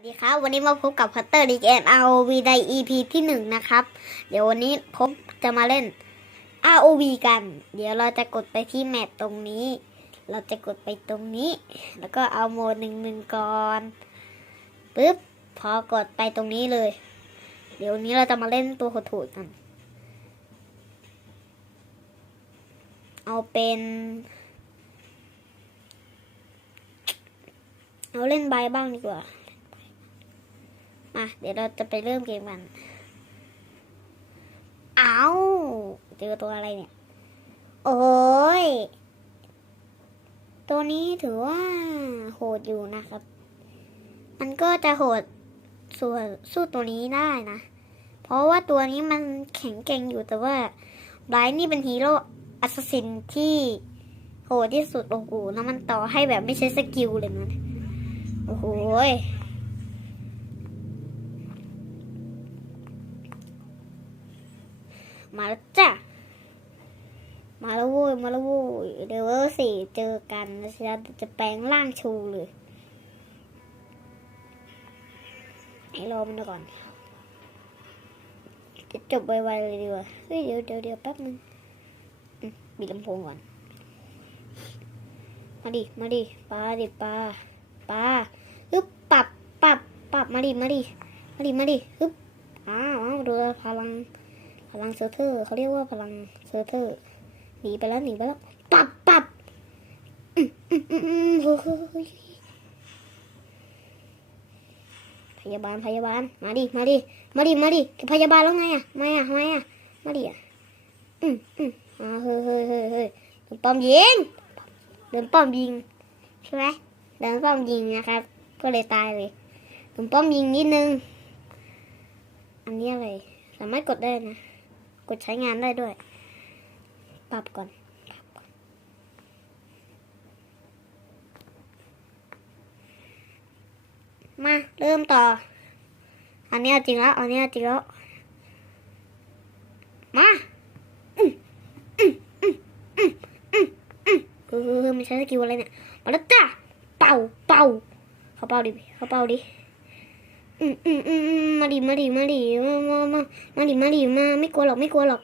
วัสดีครับ วันนี้มาพบกับพัตเตอร์ลีกแอนอาร์โอวีใน EP ที่หนึ่งนะครับ เดี๋ยววันนี้ผมจะมาเล่น ROV กัน เดี๋ยวเราจะกดไปที่แมปตรงนี้ เราจะกดไปตรงนี้ แล้วก็เอาโหมดหนึ่งหนึ่งก่อนปึ๊บพอกดไปตรงนี้เลย เดี๋ยววันนี้เราจะมาเล่นตัวโหดๆกัน เอาเป็นเอาเล่นใบบ้างดีกว่า มาเดี๋ยวเราจะไปเริ่มเกมกัน เอาเจอตัวอะไรเนี่ย โอ้ย ตัวนี้ถือว่าโหดอยู่นะครับ มันก็จะโหดส่วนสู้ตัวนี้ได้นะ เพราะว่าตัวนี้มันแข็งแกร่งอยู่แต่ว่าไบรท์นี่เป็นฮีโร่อัสซินที่โหดที่สุดโอ้โหแล้วมันต่อให้แบบไม่ใช้สกิลเลยมันโอ้โห มาแล้วจ้ะ มาแล้วโว้ย มาแล้วโว้ยเดี๋ยวเวอร์สี่เจอกันนะจ๊ะจะแปลงร่างชูเลยให้รอมันก่อน จะจบไวๆเลยดีกว่า เฮ้ยเดี๋ยวเดี๋ยวเดี๋ยวแป๊บนึงบีลำโพงก่อน มาดิ มาดิปลาดิปลาปลาฮึบปรับปรับปรับมาดิ มาดิ มาดิ มาดิฮึบอ้าวอ้าวดูพลัง พลังเซอร์ฟเทอร์เขาเรียกว่าพลังเซอร์ฟเทอร์หนีไปแล้วหนีไปแล้วปับปับเฮ้ยเฮ้ยพยาบาลพยาบาลมาดิมาดิมาดิมาดิพยาบาลแล้วไงอะไม่อะไม่อะมาดิอะอืมอืมอ่าเฮ้ยเฮ้ยเฮ้ยเฮ้ยเดินป้อมยิงเดินป้อมยิงใช่ไหมเดินป้อมยิงนะครับ ก็เลยตายเลยผมป้อมยิงนิดนึง อันนี้อะไรสามารถกดได้นะ กดใช้งานได้ด้วย ปรับก่อนมาเริ่มต่อ อันนี้จริงแล้ว อันนี้จริงแล้ว มาอืมอืมอืมอืมอืมอืมเออไม่ใช้สกิลอะไรเนี่ย มาแล้วจ้าเป่าเป่าเขาเป่าดิเขาเป่าดิ อืมอืมอืมอืมมาดิมาดิมาดิมามามามาดิมาดิมาไม่กลัวหรอกไม่กลัวหรอก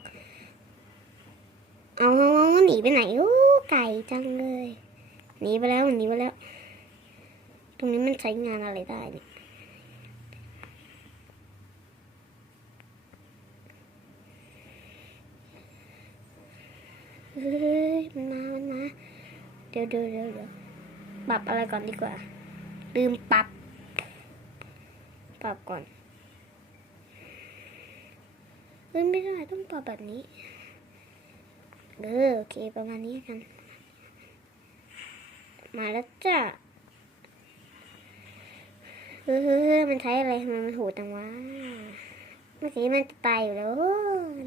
เอาเอาเอาหนีไปไหนโอ้ไก่จังเลยหนีไปแล้วหนีไปแล้ว ตรงนี้มันใช้งานอะไรได้เนี่ยเฮ้ยมันมามันมาเดี๋ยวเดี๋ยวเดี๋ยวปรับอะไรก่อนดีกว่า ลืมปรับ ปรับก่อนเฮ้ยไม่ได้ต้องปรับแบบนี้ เออโอเคประมาณนี้กัน มาแล้วจ้ะเฮ้ยมันใช้อะไรทำไมมันโหดจังวะ เมื่อกี้มันจะตายอยู่แล้ว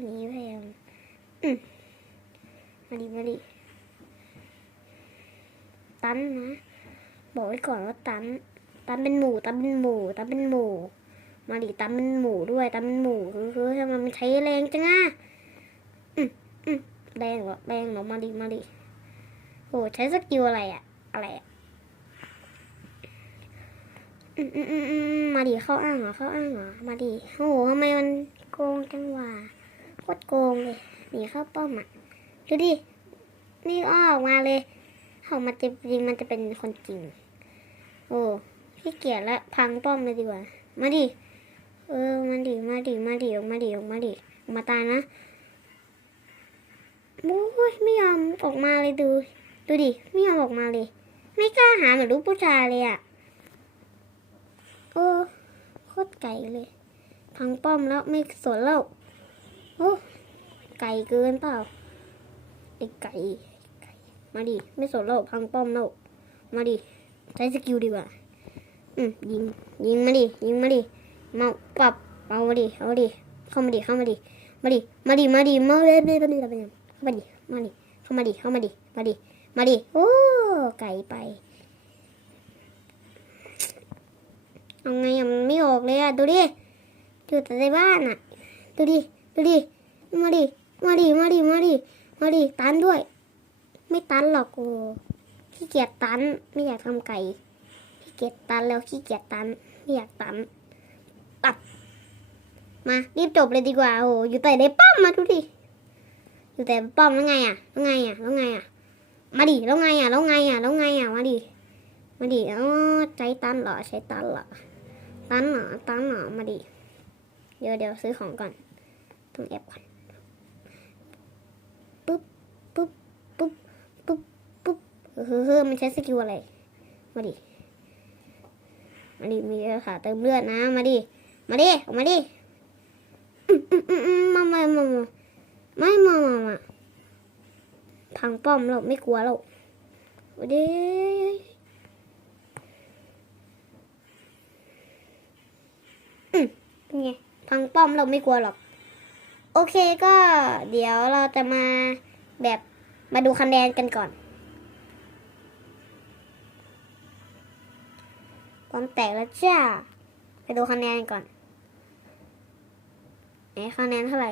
หนีพยายามอืมมาดิมาดิตันนะ บอกไว้ก่อนว่าตัน ตันเป็นหมูตันเป็นหมูตันเป็นหมูมาดิตันเป็นหมูด้วยตันเป็นหมูคือคือทำไมมันใช้แรงจังอะอืมอืมแรงเหรอแรงเหรอมาดิมาดิโหใช้สกิลอะไรอะอะไรอะอืมอืมอืมมาดิเข้าอ้างเหรอเข้าอ้างเหรอมาดิโอ้โหทำไมมันโกงจังวะโคตรโกงเลยหนีเข้าป้อมอะดูดินี่อ้อออกมาเลยเขามันจะจริงมันจะเป็นคนจริง โอ้ พี่เกียจละพังป้อมเลยดีกว่า มาดิ เออ มาดิ มาดิ มาดิ ออกมาดิ ออกมาดิ ออกมาตายนะโอ้ยไม่ยอมออกมาเลยดู ดูดิ ไม่ยอมออกมาเลย ไม่กล้าหาเหมือนลูกผู้ชายเลยอะ่ะโอ้โคตรไก่เลย พังป้อมแล้วไม่สนแล้ว โอ้ไก่เกินเปล่าไอ้ไก่มาดิ ไม่สนโลกพังป้อมโลกมาดิ ใช้สกิลดีกว่า อืมยิงยิงมาดิยิงมาดิมาปับเอามาดิเอามาดิเข้ามาดิเข้ามาดิมาดิมาดิมาดิมาดิมาดิมาดิมาดิเข้ามาดิมาดิเข้ามาดิเข้ามาดิมาดิมาดิโอ้ไก่ไปเอาไงอะมันไม่ออกเลยอะดูดิอยู่แต่ในบ้านอะดูดิดูดิมาดิมาดิมาดิมาดิมาดิตันด้วย ไม่ตันหรอกกูขี้เกียจตันไม่อยากทำไก่ เกียจตันแล้วขี้เกียจตันไม่อยากตันตัดมารีบจบเลยดีกว่าโอ้โหอยู่แต่ในป้อมมาทุกทีอยู่แต่ป้อมแล้วไงอะแล้วไงอะแล้วไงอะมาดิแล้วไงอะแล้วไงอะแล้วไงอะมาดิมาดิอ๋อใจตันเหรอใช้ตันเหรอตันเหรอตันเหรอมาดิเดี๋ยวเดี๋ยวซื้อของก่อนต้องแอบก่อนปุ๊บปุ๊บปุ๊บปุ๊บปุ๊บเฮ้อเฮ้อมันใช้สกิลอะไรมาดิ มาดิมีขาเติมเลือดนะ มาดิ มาดิ ออกมาดิอืมอืมมัมมามามามาไม่มามามาพังป้อมเราไม่กลัวเราเด้อืมเป็นไงพังป้อมเราไม่กลัวหรอก โอเคก็เดี๋ยวเราจะมาแบบมาดูคะแนนกันก่อน มแตกแล้วจ้า ไปดูคะแนนก่อนไหนคะแนนเท่าไหร่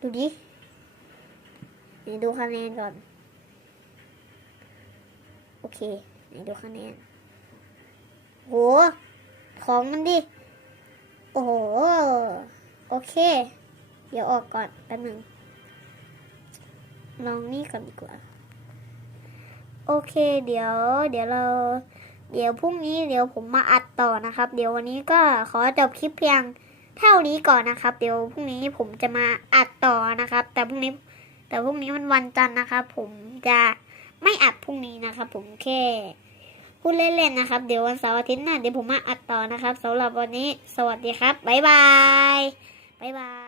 ดูดิไหนดูคะแนนก่อน โอเคไหนดูคะแนน โห ของมันดิ โอ้โห โอเค เดี๋ยวออกก่อนแป๊บหนึงลองนี่ก่อนดีกว่า โอเค เดี๋ยว เดี๋ยวเรา เดี๋ยวพรุ่งนี้เดี๋ยวผมมาอัดต่อนะครับ เดี๋ยววันนี้ก็ขอจบคลิปเพียงเท่านี้ก่อนนะครับ เดี๋ยวพรุ่งนี้ผมจะมาอัดต่อนะครับ แต่พรุ่งนี้ แต่พรุ่งนี้มันวันจันทร์นะครับ ผมจะไม่อัดพรุ่งนี้นะครับ ผมแค่พูดเล่นๆนะครับ เดี๋ยววันเสาร์อาทิตย์หน้าเดี๋ยวผมมาอัดต่อนะครับสำหรับวันนี้ สวัสดีครับบ๊ายบายบ๊ายบาย